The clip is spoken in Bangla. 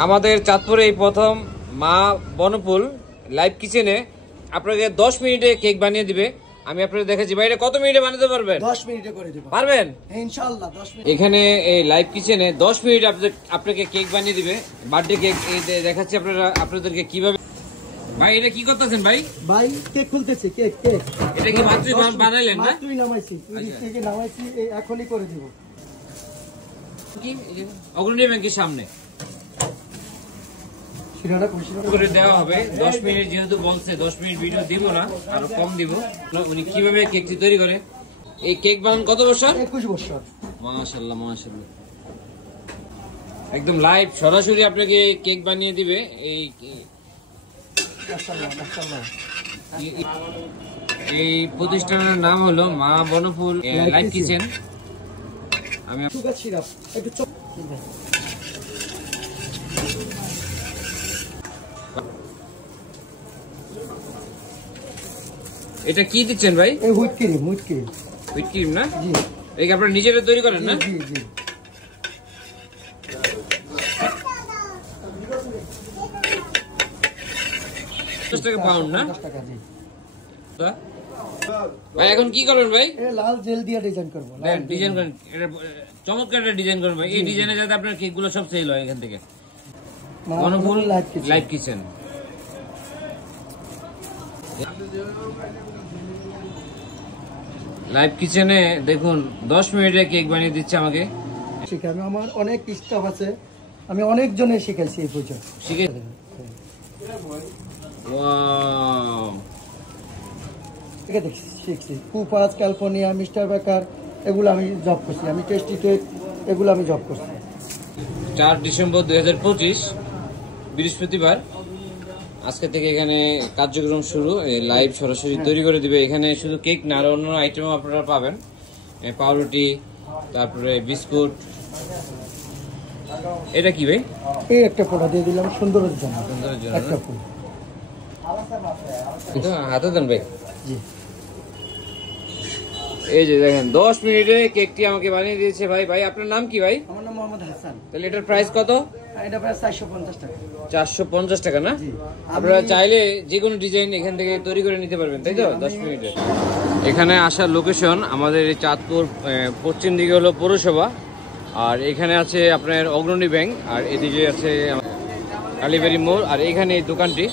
আমাদের চাঁদপুরে এই প্রথম মা বনফুল লাইভ কিচেনে আপনাকে 10 মিনিটে কেক বানিয়ে দিবে। আমি আপনাদের দেখাচ্ছি ভাই, এটা কত মিনিটে বানাতে পারবেন? 10 মিনিটে করে দেব। পারবেন ইনশাআল্লাহ 10 মিনিট। এখানে এই লাইভ কিচেনে 10 মিনিট আপনাকে কেক বানিয়ে দিবে, বার্থডে কেক। এই দেখাচ্ছি আপনাদেরকে কিভাবে। ভাই এটা কি করতেছেন ভাই? ভাই কেক খুলতেছি। কেক এটা কি মাত্রই বানাইলেন না? মাত্রই নামাইছি, থেকে নামাইছি, এখনই করে দেব। কি অগ্রণী ব্যাংকের সামনে শিরাটা করে দেওয়া হবে 10 মিনিট। যেহেতু বলছে 10 মিনিট ভিডিও দিব না, আরো কম দিব। উনি কিভাবে কেকটি তৈরি করে। এই কেক বানান কত বছর? 21 বছর। মাশাআল্লাহ মাশাআল্লাহ, একদম লাইভ সরাসরি আপনাকে কেক বানিয়ে দিবে। এই প্রতিষ্ঠানের নাম হলো মা বনফুল লাইভ কিচেন। আমি সুগার সিরাপ একটু এটা কি দিচ্ছেন ভাই? এই হুইপ ক্রিম না? জি। এই কি আপনারা নিজেরা তৈরি করেন না? জি। 10 টাকা পাউন্ড না? 10 টাকা জি। ভাই এখন কি করবেন ভাই? লাল জেল দিয়ে ডিজাইন করব। ডিজাইন করেন, এটা চমৎকার একটা ডিজাইন করবেন ভাই। এই ডিজাইনে যাতে আপনার কেকগুলো সব সেল হয় এখান থেকে। বনফুল লাইভ কিচেন। লাইভ কিচেনে দেখুন 10 মিনিটে কেক বানিয়ে দিচ্ছে আমাকে। আমি আমার অনেক স্টাফ আছে, আমি অনেক জনের শিখাইছি এই পর্যন্ত। ওয়াও, ঠিক আছে শিখছি। কুপাস, ক্যালিফোর্নিয়া, মিস্টার বেকার, এগুলো আমি জব করছি। আমি টেস্টি কেক এগুলো আমি জব করছি। 4 ডিসেম্বর 2025 বৃহস্পতিবার আজকে থেকে এখানে কার্যক্রম শুরু। লাইভ সরাসরি তৈরি করে দিবে। এখানে শুধু কেক না, আরো অন্য আইটেমও আপনারা পাবেন। পাউরুটি, তারপরে বিস্কুট। এটা কি ভাই? এই একটা ফোটা দিয়ে দিলাম সুন্দরের জন্য। একটা ফুল হাতে দেন ভাই। জি। এই যে দেখেন 10 মিনিটে কেকটি আমাকে বানিয়ে দিয়েছে ভাই। ভাই আপনার নাম কি ভাই? আমার নাম মোহাম্মদ হাসান। তাহলে এটার প্রাইস কত? এটা প্রায় 450 টাকা। 450 টাকা না? আপনারা চাইলে যে কোনো ডিজাইন এখান থেকে তৈরি করে নিতে পারবেন, তাই তো? 10 মিনিটে। এখানে আসার লোকেশন আমাদের এই চাঁদপুর পশ্চিম দিকে হলো পৌরসভা, আর এখানে আছে আপনার অগ্রণী ব্যাংক, আর এদিকে আছে কালীবাড়ি মোড়, আর এখানে এই দোকানটি।